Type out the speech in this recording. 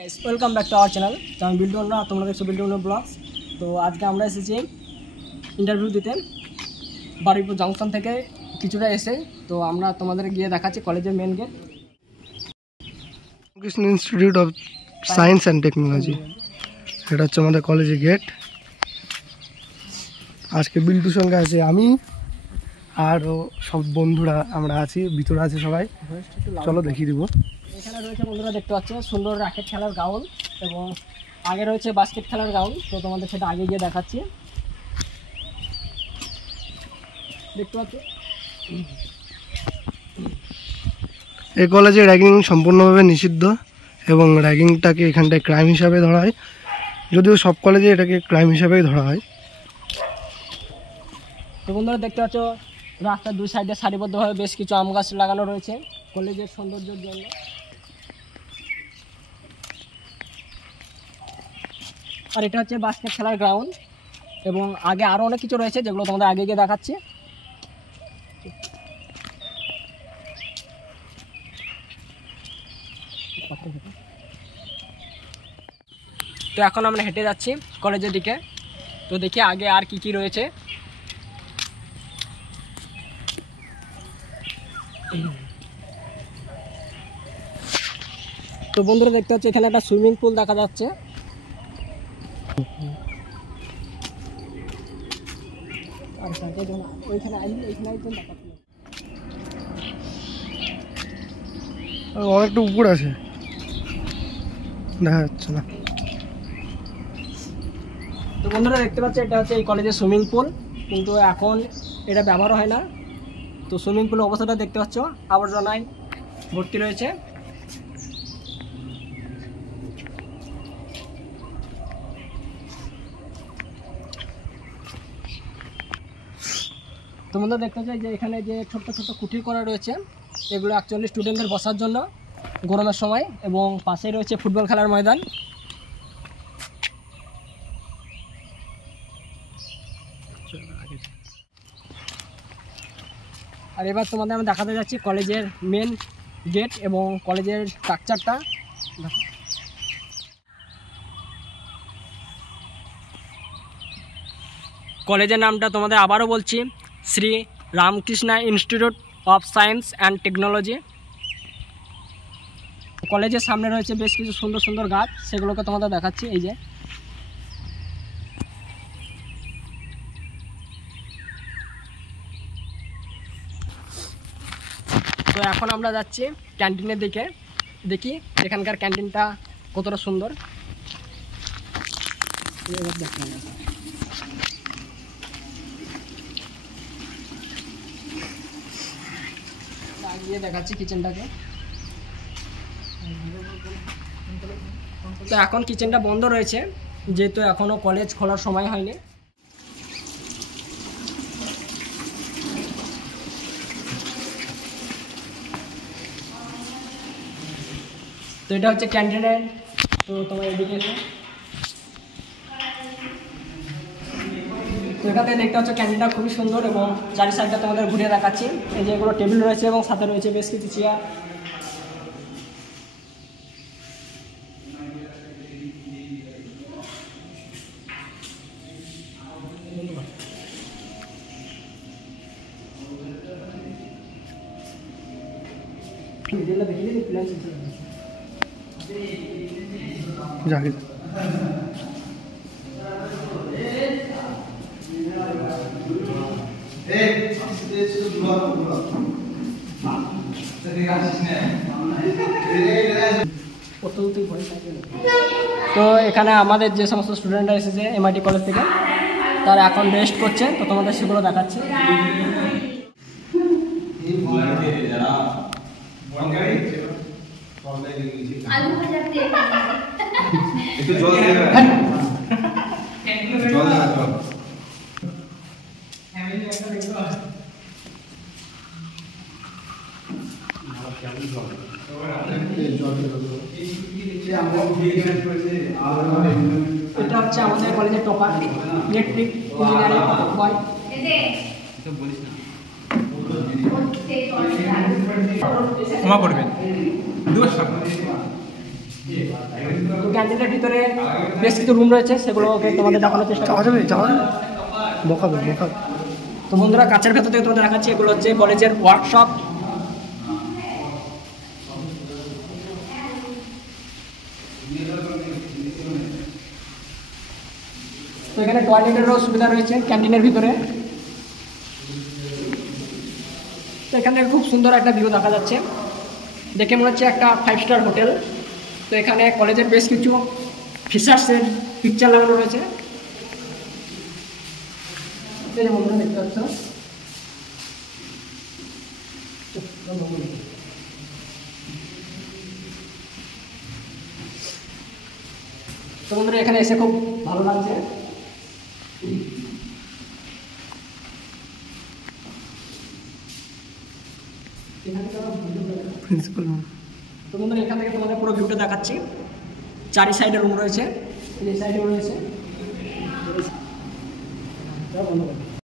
Welcome back to our channel. তো আমি বিল্টু অন্য, তোমরা দেখছো বিল্টু অন্য ব্লগস। তো আজকে আমরা এসেছি ইন্টারভিউ দিতে বারুইপুর জংশন থেকে কিছুটা এসে। তো আমরা তোমাদের গিয়ে দেখাচ্ছি কলেজের main gate, Krishna institute of science and technology. এটা হচ্ছে আমাদের কলেজের গেট। আজকে বিল্টুর সঙ্গে আছে আমি আরও সব বন্ধুরা আমরা আছি, ভিতরে আছে সবাই। চলো দেখিয়ে দিব। এখানে রয়েছে বন্ধুরা, দেখতে পাচ্ছ সুন্দর র্যাকেট খেলার গ্রাউন্ড এবং আগে রয়েছে বাস্কেট খেলার গ্রাউন্ড। তো তোমাদের সেটা আগে গিয়ে দেখাচ্ছি। দেখতে পাচ্ছ এই কলেজে র্যাগিং সম্পূর্ণভাবে নিষিদ্ধ এবং র্যাগিংটাকে এখানটায় ক্রাইম হিসাবে ধরা হয়, যদিও সব কলেজে এটাকে ক্রাইম হিসাবেই ধরা হয়। তো বন্ধুরা দেখতে পাচ্ছ রাস্তার দুই সাইডে সারিবদ্ধভাবে বেশ কিছু আম গাছ লাগানো রয়েছে কলেজের সৌন্দর্যের জন্য। আর এটা হচ্ছে বাস্কেট খেলার গ্রাউন্ড এবং আগে আরও অনেক কিছু রয়েছে যেগুলো তোমাদের আগে গিয়ে দেখাচ্ছি। তো এখন আমরা হেঁটে যাচ্ছি কলেজের দিকে। তো দেখি আগে আর কি কি রয়েছে। তো বন্ধুরা দেখতে পাচ্ছি এখানে একটা সুইমিং পুল দেখা যাচ্ছে। অনেকটা উপর আছে, দেখা যাচ্ছে না। তো বন্ধুরা দেখতে পাচ্ছি এটা হচ্ছে এই কলেজের সুইমিং পুল, কিন্তু এখন এটা ব্যবহার হয় না। তো সুইমিং পুলের অবস্থাটা দেখতে পাচ্ছ আবর্জনায় ভর্তি রয়েছে। তো বন্ধুরা দেখতে পাচ্ছি যে এখানে যে ছোট্ট ছোট্ট কুঠি করা রয়েছে, এগুলো অ্যাকচুয়ালি স্টুডেন্টদের বসার জন্য গরমের সময়, এবং পাশেই রয়েছে ফুটবল খেলার ময়দান। আর এবার তোমাদের আমি দেখাতে যাচ্ছি কলেজের মেন গেট এবং কলেজের স্ট্রাকচারটা। কলেজের নামটা তোমাদের আবারও বলছি, Shri Ramakrishna institute of science and technology. কলেজের সামনে রয়েছে বেশ কিছু সুন্দর সুন্দর গাছ, সেগুলোকে তোমাদের দেখাচ্ছি। এই যে তো এখন আমরা যাচ্ছি ক্যান্টিনের দিকে, দেখি এখানকার ক্যান্টিনটা কতটা সুন্দর। গিয়ে দেখাচ্ছি কিচেনটাকে। তো এখন কিচেনটা বন্ধ রয়েছে, যেহেতু এখনও কলেজ খোলার সময় হয়নি। তো এটা হচ্ছে ক্যান্টিনের। তো তোমার এদিকে এসো। তো এখান থেকে দেখতে হচ্ছে ক্যান্টিনটা খুবই সুন্দর এবং চারি সাইডটা তোমাদের ঘুরিয়ে দেখাচ্ছি। এই যে এগুলো টেবিল রয়েছে এবং সাথে রয়েছে বেশ কিছু চেয়ার। জাগে তো এখানে আমাদের যে সমস্ত স্টুডেন্টরা এসেছে এমআইটি কলেজ থেকে, তারা এখন রেস্ট করছে। তো তোমাদের সেগুলো দেখাচ্ছি। এটা হচ্ছে আমাদের কলেজের টপার, ইলেকট্রিক ইঞ্জিনিয়ারিং বয়। ক্ষমা করবেন। তো ক্যান্টিনের ভিতরে বেশ কিছু রুম রয়েছে, সেগুলোকে তোমাদের দেখানোর চেষ্টা যাওয়া যাবে যাওয়া যাবে বকাবে। তো বন্ধুরা, কাছের ভেতর থেকে তোমাদের দেখাচ্ছি, এগুলো হচ্ছে কলেজের ওয়ার্কশপ। তো এখানে টয়লেটেরও সুবিধা রয়েছে ক্যান্টিনের ভিতরে। তো এখান থেকে খুব সুন্দর একটা ভিউ দেখা যাচ্ছে, দেখে মনে হচ্ছে একটা 5 স্টার হোটেল। তো এখানে কলেজের বেশ কিছু ফিচার্সের পিকচার লাগানো রয়েছে, এই যে বন্ধুরা দেখতে পাচ্ছ। তো বন্ধুরা, এখানে এসে খুব ভালো লাগছে। প্রিন্সিপাল। তো বন্ধুরা, এখান থেকে তোমাদের পুরো ভিউটা দেখাচ্ছি। চারি সাইডে রুম রয়েছে, এই সাইডেও রয়েছে।